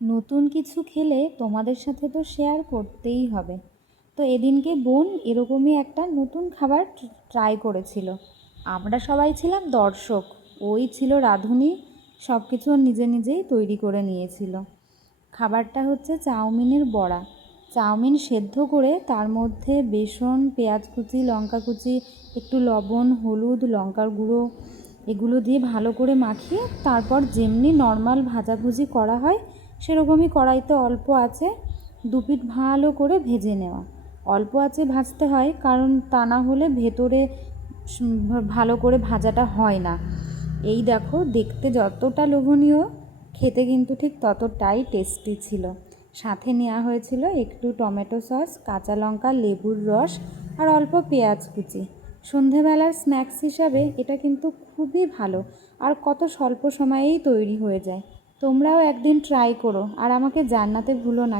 নতুন কিছু খেলে তোমাদের সাথে তো শেয়ার করতেই হবে। তো এদিনকে বোন এরকমই একটা নতুন খাবার ট্রাই করেছিল। আমরা সবাই ছিলাম দর্শক, ওই ছিল রাঁধুনি, সব কিছু নিজে নিজেই তৈরি করে নিয়েছিল। খাবারটা হচ্ছে চাউমিনের বড়া। চাউমিন সেদ্ধ করে তার মধ্যে বেসন, পেঁয়াজ কুচি, লঙ্কা কুচি, একটু লবণ, হলুদ, লঙ্কার গুঁড়ো এগুলো দিয়ে ভালো করে মাখিয়ে তারপর যেমনি নর্মাল ভাজাভুজি করা হয় সেরকমই কড়াইতে অল্প আঁচে দুপিঠ ভালো করে ভেজে নেওয়া। অল্প আঁচে ভাজতে হয়, কারণ তা না হলে ভেতরে ভালো করে ভাজাটা হয় না। এই দেখো, দেখতে যতটা লোভনীয়, খেতে কিন্তু ঠিক ততটাই টেস্টি ছিল। সাথে নেওয়া হয়েছিল একটু টমেটো সস, কাঁচা লঙ্কা, লেবুর রস আর অল্প পেঁয়াজ কুচি। সন্ধেবেলার স্ন্যাক্স হিসাবে এটা কিন্তু খুবই ভালো, আর কত স্বল্প সময়েই তৈরি হয়ে যায়। তোমরাও একদিন ট্রাই করো আর আমাকে জানাতে ভুলো না।